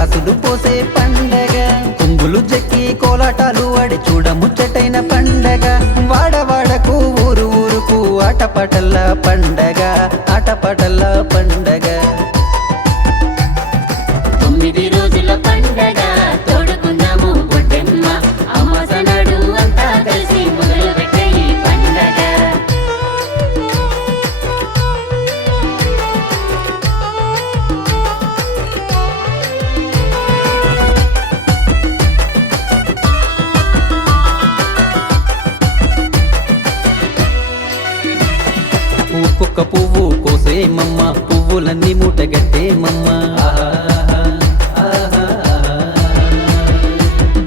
రాసులు పోసే పండగ కుంగులు జక్కి కోలాటాలు ఆడి చూడముచ్చటైన పండగ వాడవాడకు ఊరు ఊరుకు ఆటపాటల పండగ ఆటపాటల పండగ 9 రోజుల పండగ తోడుకుందాము బొడ్డెమ్మ అమావాస నాడు అంతా కలిసి మొదలు పెట్టే ఈ పండగ ఒక్కొక్క పువ్వు కోసేమమ్మ పువ్వులన్నీ మూటగట్టేమమ్మ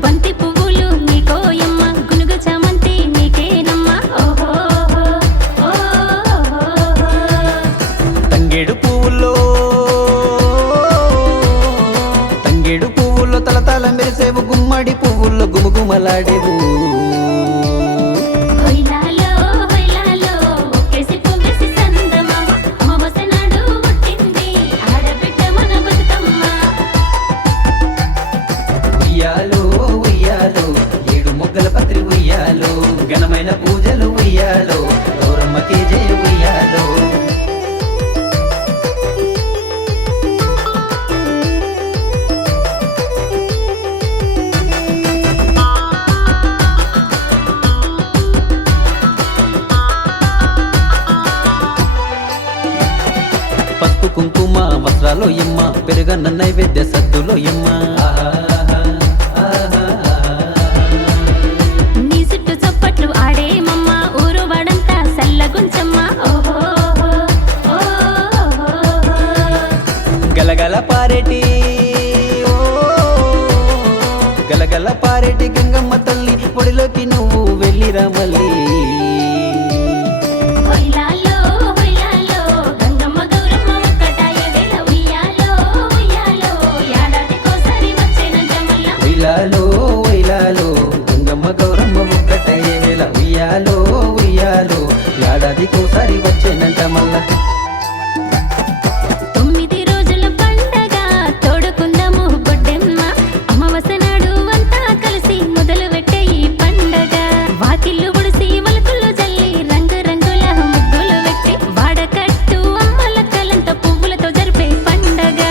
బంతి పువ్వులు నీకోయమ్మ గునుగు చామంతి నీకేనమ్మా తంగేడు పువ్వుల్లో తలతల మెరిసేవు గుమ్మడి పువ్వుల్లో గుమగుమలాడేవు హొయ్లాలో హొయ్లాలో ఒక్కేసి పువ్వేసి సందమామ అమావాస నాడు పుట్టింది ఆడబిడ్డ మన బతుకమ్మ ఉయ్యాలో ఉయ్యాలో 7 మొగ్గల పత్రి ఉయ్యాలో ఘనమైన పూజలు ఉయ్యాలో గౌరమ్మకి జయ ఉయ్యాలో పసుపు కుంకుమ వస్త్రాలో ఎమ్మ పెరుగన్న నైవేద్య సద్దులో ఎమ్మ నీ చుట్టూ చప్పట్లు ఆడేమమ్మ ఊరు వాడంతా సల్లగుంచమ్మ గలగల పారేటి ఓ, గలగల పారేటి గంగమ్మ తల్లి ఒడిలోకి నువ్వు వెళ్ళిరా మళ్ళీ హొయ్లాలో హొయ్లాలో గంగమ్మ గౌరమ్మ ఒక్కటాయ వేళ ఉయ్యాలో ఉయ్యాలో ఏడాదికోసారి వచ్చేనంట మల్ల ఉయ్యాలో ఉయ్యాలో గంగమ్మ గౌరమ్మ ఒక్కటయ్యే వేళ ఉయ్యాలో ఉయ్యాలో ఏడాదికోసారి వచ్చేనంట మళ్ళా 9 రోజుల పండగ తోడుకుందాము బొడ్డెమ్మ అమావాస నాడు అంతా కలిసి మొదలు పెట్టే ఈ పండగ వాకిళ్ళు ఉడిసి వలుకులు జల్లి రంగు రంగుల ముగ్గులు పెట్టి వాడకట్టు అమ్మల కలంతో పువ్వులతో జరిపే పండగ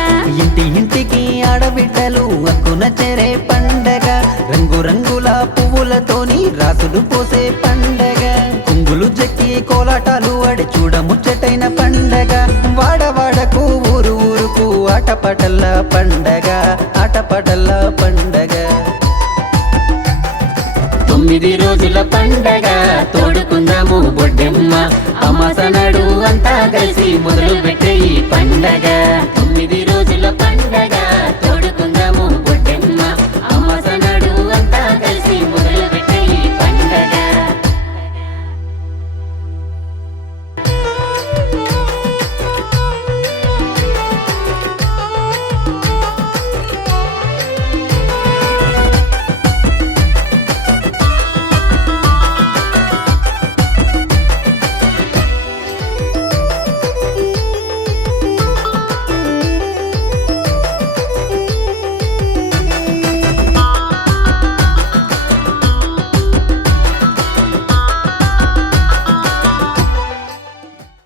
ఇంటి ఇంటికి ఆడబిడ్డలు అక్కున చేరే పండగ రంగు రంగుల పువ్వులతోని రాసులు పోసే పండగ కుంగులు జక్కి కోలాటాలు ఆడి చూడముచ్చటైన పండగ వాడవాడకు ఊరు ఊరుకు ఆటపాటల పండగ ఆటపాటల పండగ 9 రోజుల పండగ తోడుకుందాము బొడ్డెమ్మ అమావాస నాడు అంతా కలిసి మొదలు పెట్టే ఈ పండగ 9 రోజుల పండగ